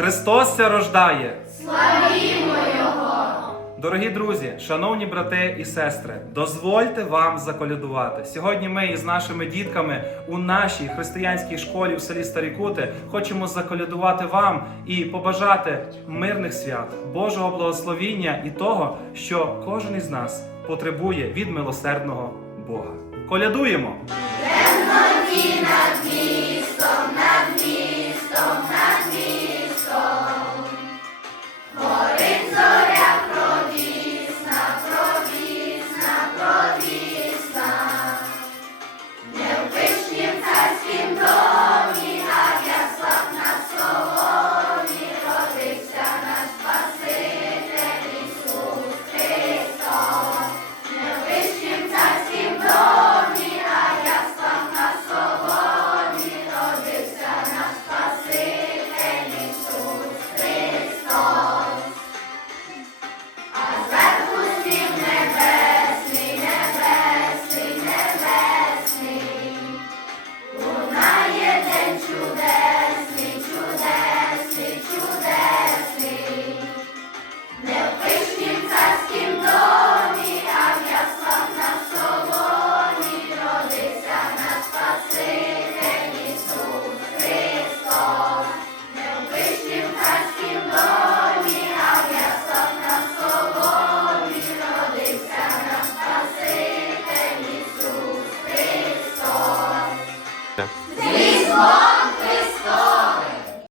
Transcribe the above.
Христос ся рождає! Славімо Його! Дорогі друзі, шановні брати і сестри, дозвольте вам заколядувати. Сьогодні ми із нашими дітками у нашій християнській школі в селі Старі Кути хочемо заколядувати вам і побажати мирних свят, Божого благословіння і того, що кожен із нас потребує від милосердного Бога. Колядуємо! Ті на 아!